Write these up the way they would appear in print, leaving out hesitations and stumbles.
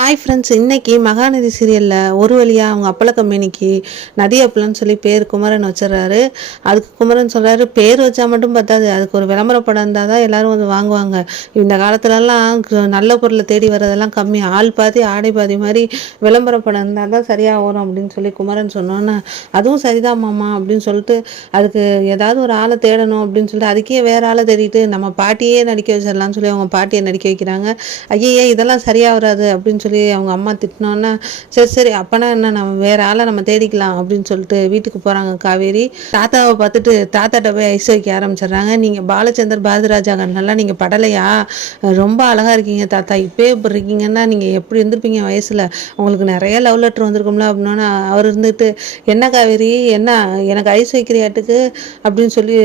Hi friends, இன்றைக்கி மகாநதி சீரியலில் ஒரு வழியாக அவங்க அப்பள கம்பெனிக்கு நதி அப்பளம்னு சொல்லி பேர் குமரன் வச்சிடறாரு. அதுக்கு குமரன் சொல்கிறாரு, பேர் வச்சா மட்டும் பத்தாது, அதுக்கு ஒரு விளம்பர படம் இருந்தால் தான் எல்லோரும் வந்து வாங்குவாங்க. இந்த காலத்துலலாம் நல்ல பொருளை தேடி வர்றதெல்லாம் கம்மி, ஆள் பாதி ஆடை பாதி மாதிரி விளம்பர படம் இருந்தால் தான் சரியாக வரும் அப்படின்னு சொல்லி குமரன் சொன்னோன்னே, அதுவும் சரிதான் மாமா அப்படின்னு சொல்லிட்டு அதுக்கு ஏதாவது ஒரு ஆளை தேடணும் அப்படின்னு சொல்லிட்டு அதுக்கே வேறு ஆளை தேடிட்டு நம்ம பாட்டியே நடிக்க வச்சிடலாம்னு சொல்லி அவங்க பாட்டியை நடிக்க வைக்கிறாங்க. ஐயே இதெல்லாம் சரியாக வராது அப்படின்னு சொல்லி அவங்க அம்மா திட்டினோன்னா, சரி அப்போனா என்ன, நம்ம வேறு ஆளை நம்ம தேடிக்கலாம் அப்படின்னு சொல்லிட்டு வீட்டுக்கு போகிறாங்க காவேரி. தாத்தாவை பார்த்துட்டு தாத்தாட்ட போய் ஐஸ் வைக்க ஆரம்பிச்சிடுறாங்க. நீங்கள் பாலச்சந்தர் பாரதிராஜா கண்ணெல்லாம் நீங்கள் படலையா, ரொம்ப அழகாக இருக்கீங்க தாத்தா, இப்போயே இப்படி இருக்கீங்கன்னா நீங்கள் எப்படி இருந்திருப்பீங்க வயசில், உங்களுக்கு நிறைய லவ் லெட்டர் வந்திருக்கும்ல அப்படின்னா அவர் இருந்துட்டு, என்ன காவேரி என்ன எனக்கு ஐஸ் வைக்கிறியாட்டுக்கு அப்படின்னு சொல்லி,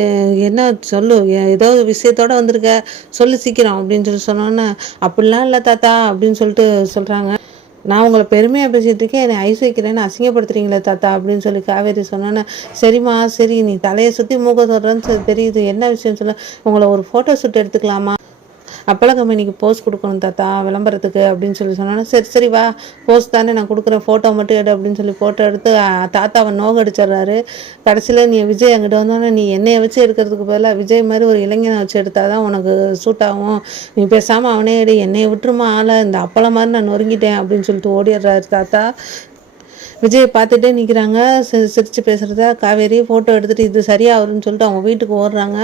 என்ன சொல்லு, ஏதோ விஷயத்தோடு வந்திருக்க சொல்லு சீக்கிரம் அப்படின்னு சொல்லி சொன்னோன்னே, அப்படிலாம் இல்லை தாத்தா அப்படின்னு சொல்லிட்டு சொல்கிறாங்க. நான் உங்களை பெருமையாக பேசிகிட்டு இருக்கேன், என்னை ஐஸ் வைக்கிறேன்னு அசிங்கப்படுத்துறீங்களே தாத்தா அப்படின்னு சொல்லி காவேரி சொன்னோன்னே, சரிம்மா சரி, நீ தலையை சுற்றி மூக்க சொல்கிறேன்னு தெரியுது, என்ன விஷயம் சொல்ல, உங்களை ஒரு ஃபோட்டோ ஷூட் எடுத்துக்கலாமா, அப்பள கம்பெனிக்கு போஸ்ட் கொடுக்கணும் தாத்தா விளம்பரத்துக்கு அப்படின்னு சொல்லி சொன்னாங்க. சரி வா, போஸ்ட் தானே நான் கொடுக்குறேன், ஃபோட்டோ மட்டும் எடு அப்படின்னு சொல்லி ஃபோட்டோ எடுத்து தாத்தாவை நோக அடிச்சிடுறாரு. கடைசியில் நீ விஜய் அங்கிட்ட வந்தோன்னே, நீ என்னையை வச்சு எடுக்கிறதுக்கு பதிலாக விஜய் மாதிரி ஒரு இளைஞனை வச்சு எடுத்தால் தான் உனக்கு சூட் ஆகும், நீ பேசாமல் அவனே எடு, என்னையை விட்டுருமா ஆளை, இந்த அப்பளம் மாதிரி நான் நொறுங்கிட்டேன் அப்படின்னு சொல்லிட்டு ஓடிடுறாரு தாத்தா. விஜயை பார்த்துட்டே நிற்கிறாங்க, சிரித்து பேசுகிறதா காவேரி ஃபோட்டோ எடுத்துகிட்டு இது சரியாக வரும்னு சொல்லிட்டு அவங்க வீட்டுக்கு ஓடுறாங்க.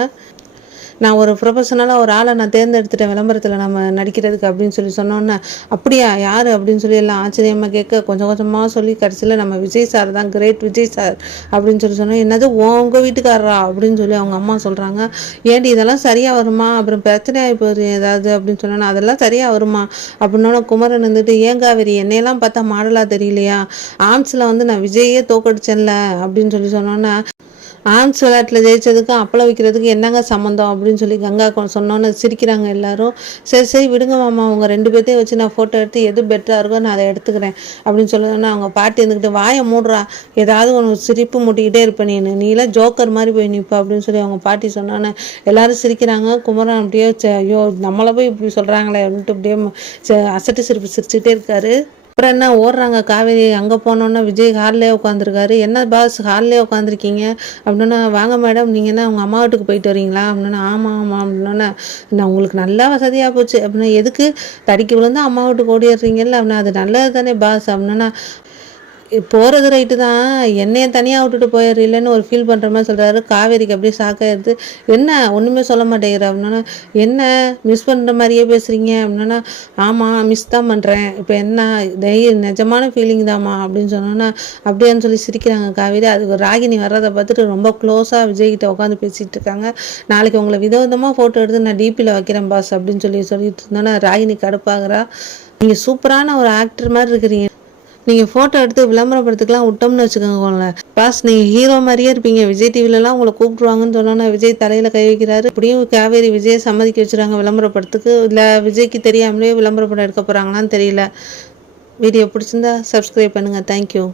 நான் ஒரு ப்ரொஃபஷனலாக ஒரு ஆளை நான் தேர்ந்தெடுத்துட்டேன் விளம்பரத்தில் நம்ம நடிக்கிறதுக்கு அப்படின்னு சொல்லி சொன்னோன்னே, அப்படியா யார் அப்படின்னு சொல்லி எல்லாம் ஆச்சரியமாக கேட்க, கொஞ்சம் கொஞ்சமாக சொல்லி கடைசியில் நம்ம விஜய் சார் தான், கிரேட் விஜய் சார் அப்படின்னு சொல்லி சொன்னோம். என்னது உங்கள் வீட்டுக்காரரா அப்படின்னு சொல்லி அவங்க அம்மா சொல்கிறாங்க. ஏன்டி இதெல்லாம் சரியாக வருமா, அப்புறம் பிரச்சனையாகி போகுது ஏதாவது அப்படின்னு சொன்னோன்னா, அதெல்லாம் சரியாக வருமா அப்படின்னோன்னா குமரன் வந்துட்டு, ஏன் காவேரி என்னையெல்லாம் பார்த்தா மாடலாக தெரியலையா, ஆர்ம்ஸில் வந்து நான் விஜயே தோக்கடிச்சேன்ல அப்படின்னு சொல்லி சொன்னோன்னா, ஆர்ம்ஸ் விளையாட்டில் ஜெயிச்சதுக்கும் அப்பளம் வைக்கிறதுக்கு என்னங்க சம்மந்தம் அப்படின்னு சொல்லி கங்கா சொன்னோன்னு சிரிக்கிறாங்க எல்லாரும். சரி விடுங்க மாமா, அவங்க 2 பேர்த்தையும் வச்சு நான் ஃபோட்டோ எடுத்து எது பெட்டராக இருக்கோ நான் அதை எடுத்துக்கிறேன் அப்படின்னு சொல்லணுன்னா, அவங்க பாட்டி இருந்துக்கிட்டு வாயை மூடுறா, ஏதாவது ஒன்று சிரிப்பு மூட்டிக்கிட்டே இருப்பேன், நீலாம் ஜோக்கர் மாதிரி போய் நிற்ப அப்படின்னு சொல்லி அவங்க பாட்டி சொன்னோன்னே எல்லாரும் சிரிக்கிறாங்க. குமரன் அப்படியே ஐயோ நம்மளை போய் இப்படி சொல்கிறாங்களே அப்படின்ட்டு அப்படியே அசட்டு சிரிப்பு சிரிச்சுட்டே இருக்காரு. அப்புறம் என்ன ஓடுறாங்க காவேரி. அங்கே போனோன்னா விஜய் ஹால்லே உட்காந்துருக்காரு. என்ன பாஸ் ஹால்லே உட்காந்துருக்கீங்க அப்படின்னா, வாங்க மேடம் நீங்கள் என்ன உங்கள் அம்மா வீட்டுக்கு போயிட்டு வரீங்களா அப்படின்னா, ஆமாம் அப்படின்னா, நான் உங்களுக்கு நல்லா வசதியாக போச்சு அப்படின்னா, எதுக்கு தடிக்கு விழுந்து அம்மா வீட்டுக்கு ஓடிடுறீங்கல்ல அப்படின்னா, அது நல்லது தானே பாஸ் அப்படின்னா, போகிறது ரைட்டு தான், என்னையை தனியாக விட்டுட்டு போயிடறீங்களேன்னு ஒரு ஃபீல் பண்ணுற மாதிரி சொல்கிறாரு. காவேரிக்கு அப்படியே ஷாக்காகிடுது. என்ன ஒன்றுமே சொல்ல மாட்டேங்கிற அப்படின்னா, என்ன மிஸ் பண்ணுற மாதிரியே பேசுகிறீங்க அப்படின்னா, ஆமாம் மிஸ் தான் பண்ணுறேன், இப்போ என்ன நிஜமான ஃபீலிங் தாம்மா அப்படின்னு சொன்னோன்னா, அப்படியான்னு சொல்லி சிரிக்கிறாங்க காவேரி. அதுக்கு ராகினி வர்றதை பார்த்துட்டு ரொம்ப க்ளோஸாக விஜய்கிட்ட உட்காந்து பேசிகிட்டு இருக்காங்க. நாளைக்கு உங்களை விதவிதமாக ஃபோட்டோ எடுத்து நான் டிபியில் வைக்கிறேன் பாஸ் அப்படின்னு சொல்லிட்டு இருந்தோன்னா ராகினி கடுப்பாகிறா. நீங்கள் சூப்பரான ஒரு ஆக்டர் மாதிரி இருக்கிறீங்க, நீங்கள் ஃபோட்டோ எடுத்து விளம்பரப்படுத்துக்கலாம் விட்டோம்னு வச்சுக்கோங்கள பாஸ், நீங்கள் ஹீரோ மாதிரியே இருப்பீங்க, விஜய் டிவிலலாம் உங்களை கூப்பிடுவாங்கன்னு சொன்னோன்னா விஜய் தலையில் கை வைக்கிறாரு. அப்படியும் காவேரி விஜயை சம்மதிக்க வச்சுறாங்க விளம்பரப்படுத்துக்கு. இல்லை விஜய்க்கு தெரியாமலே விளம்பரப்படம் எடுக்க போகிறாங்களான்னு தெரியல. வீடியோ பிடிச்சிருந்தா சப்ஸ்கிரைப் பண்ணுங்கள். தேங்க்யூ.